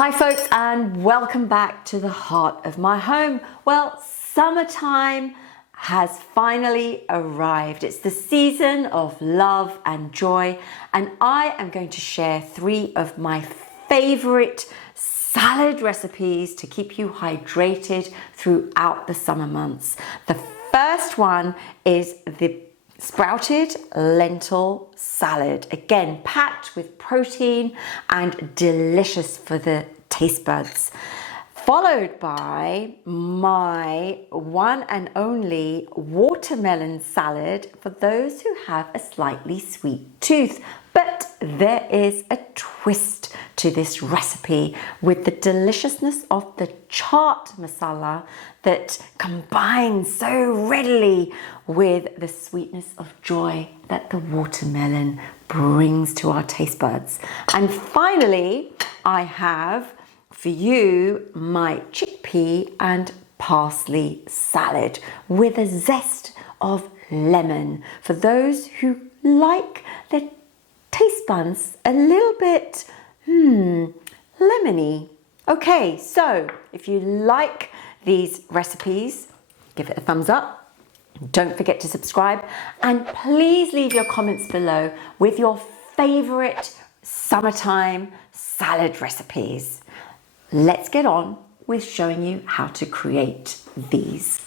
Hi folks, and welcome back to the heart of my home. Well, summertime has finally arrived. It's the season of love and joy, and I am going to share 3 of my favorite salad recipes to keep you hydrated throughout the summer months. The first one is the sprouted lentil salad, again packed with protein and delicious for the taste buds, followed by my one and only watermelon salad for those who have a slightly sweet tooth. But there is a twist to this recipe with the deliciousness of the Chaat masala that combines so readily with the sweetness of joy that the watermelon brings to our taste buds. And finally, I have for you my chickpea and parsley salad with a zest of lemon for those who like their taste buds a little bit lemony. Okay, so if you like these recipes, give it a thumbs up. Don't forget to subscribe, and please leave your comments below with your favorite summertime salad recipes. Let's get on with showing you how to create these.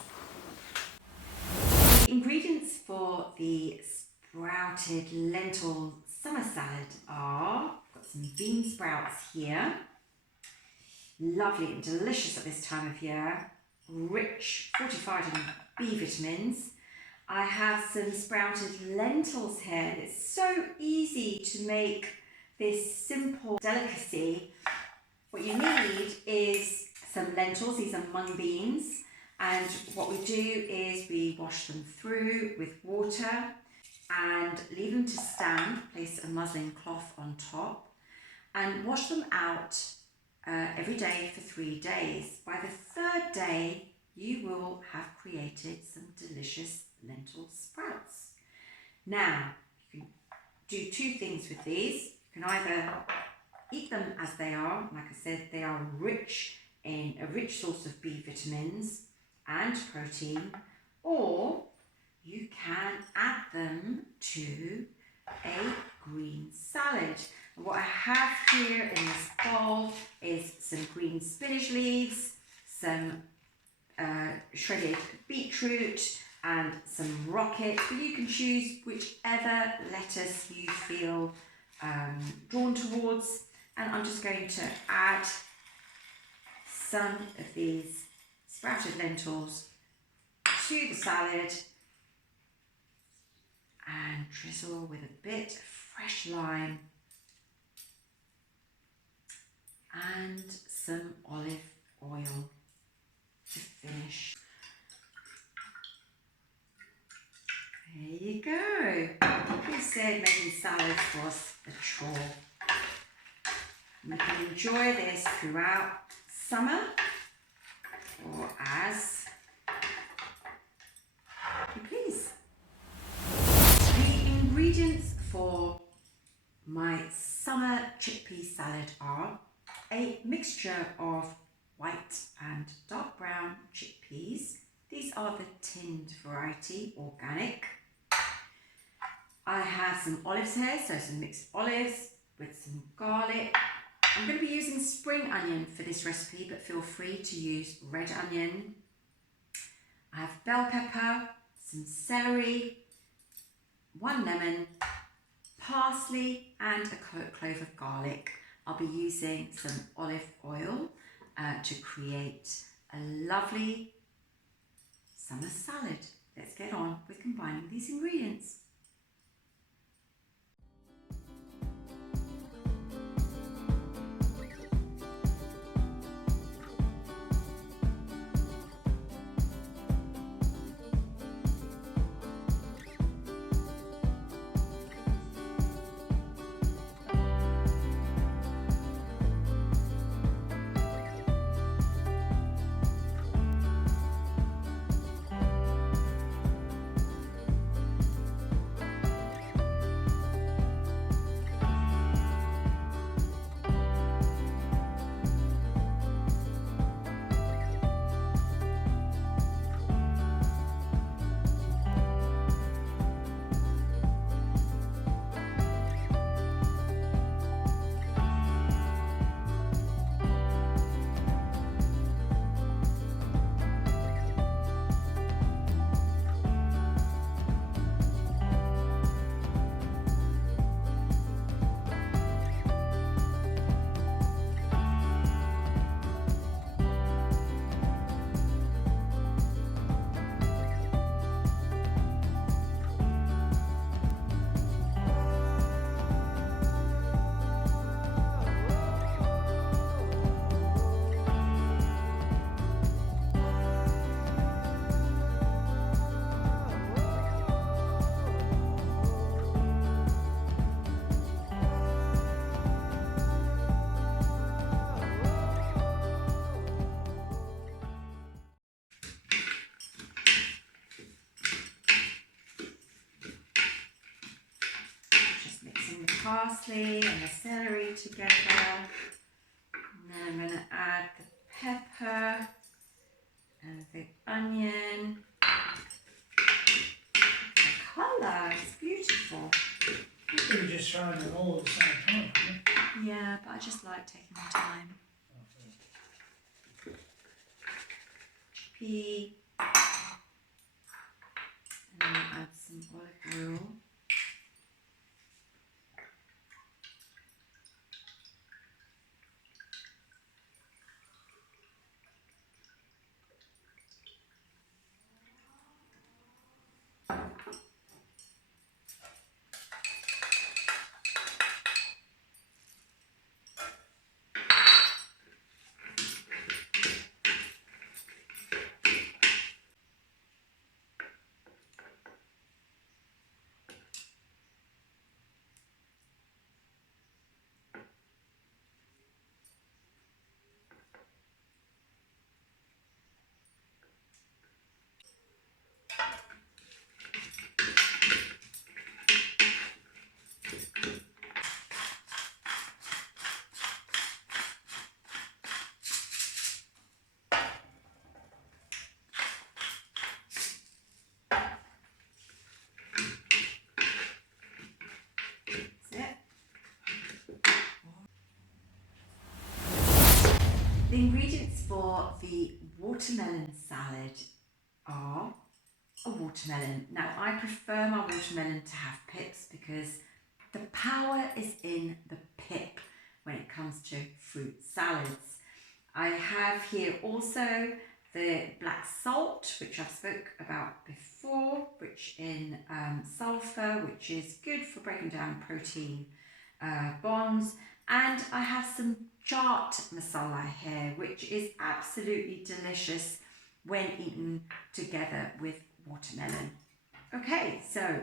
The ingredients for the sprouted lentil summer salad are, I've got some bean sprouts here, lovely and delicious at this time of year, rich, fortified in B vitamins. I have some sprouted lentils here. It's so easy to make this simple delicacy. What you need is some lentils. These are mung beans, and what we do is we wash them through with water and leave them to stand. Place a muslin cloth on top and wash them out every day for 3 days. By the 3rd day, you will have created some delicious lentil sprouts. Now, you can do 2 things with these. You can either eat them as they are. Like I said, they are rich in a rich source of B vitamins and protein, or you can add them to a green salad. And what I have here in this bowl is some green spinach leaves, some shredded beetroot, and some rocket. But you can choose whichever lettuce you feel drawn towards. And I'm just going to add some of these sprouted lentils to the salad and drizzle with a bit of fresh lime and some olive oil to finish. There you go. Who said making salads was a chore? You can enjoy this throughout summer or as you please. The ingredients for my summer chickpea salad are a mixture of white and dark brown chickpeas. These are the tinned variety, organic. I have some olives here, so some mixed olives with some garlic. I'm going to be using spring onion for this recipe, but feel free to use red onion. I have bell pepper, some celery, 1 lemon, parsley, and a clove of garlic. I'll be using some olive oil to create a lovely summer salad. Let's get on with combining these ingredients. parsley and the celery together. And then I'm going to add the pepper and the onion. The colour is beautiful. You could have just thrown them all at the same time, couldn't you? Yeah, but I just like taking my time. Chickpea. And then add some olive oil. The ingredients for the watermelon salad are a watermelon. Now I prefer my watermelon to have pips because the power is in the pip when it comes to fruit salads. I have here also the black salt, which I've spoke about before, rich in sulfur, which is good for breaking down protein bonds. And I have some Chaat masala here, which is absolutely delicious when eaten together with watermelon. Okay, so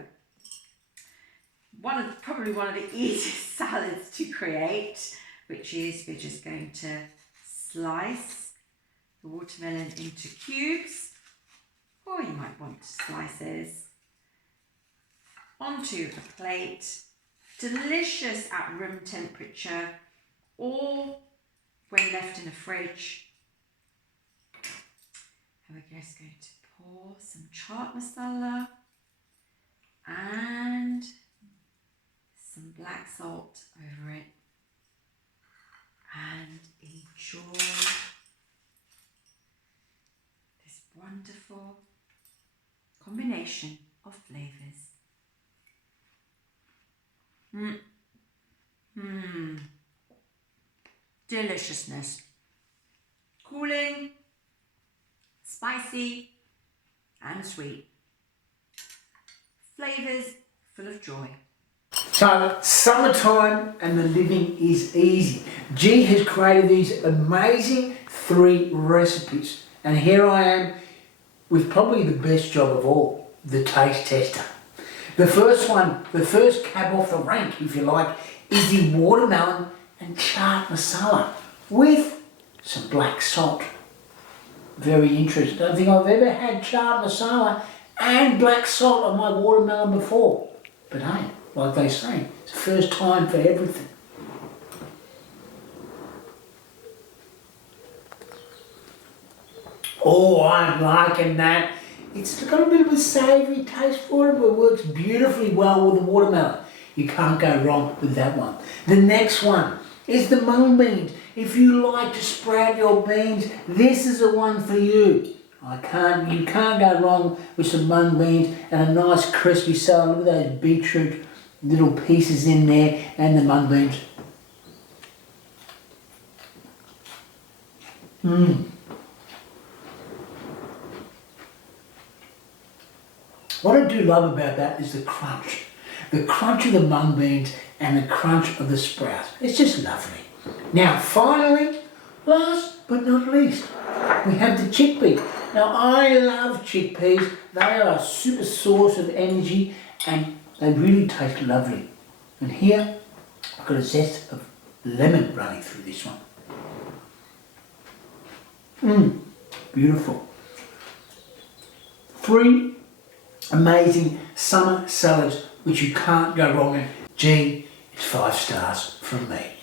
probably one of the easiest salads to create, which is we're just going to slice the watermelon into cubes, or you might want slices, onto a plate. Delicious at room temperature or when left in the fridge. And we're just going to pour some chaat masala and some black salt over it and enjoy this wonderful combination of flavours. Deliciousness. Cooling, spicy and sweet. Flavours full of joy. So, summertime and the living is easy. G has created these amazing 3 recipes. And here I am with probably the best job of all, the taste tester. The first one, the first cab off the rank, if you like, is the watermelon and chaat masala with some black salt. Very interesting. I don't think I've ever had chaat masala and black salt on my watermelon before. But hey, like they say, it's the first time for everything. Oh, I'm liking that. It's got a bit of a savoury taste for it, but it works beautifully well with the watermelon. You can't go wrong with that one. The next one is the mung beans. If you like to sprout your beans, this is the one for you. You can't go wrong with some mung beans and a nice crispy salad. Look at those beetroot little pieces in there and the mung beans. What I do love about that is the crunch. The crunch of the mung beans and the crunch of the sprouts. It's just lovely. Now finally, last but not least, we have the chickpea. Now I love chickpeas. They are a super source of energy and they really taste lovely. And here I've got a zest of lemon running through this one. Beautiful. 3 amazing summer salads which you can't go wrong in. Gee, is 5 stars from me.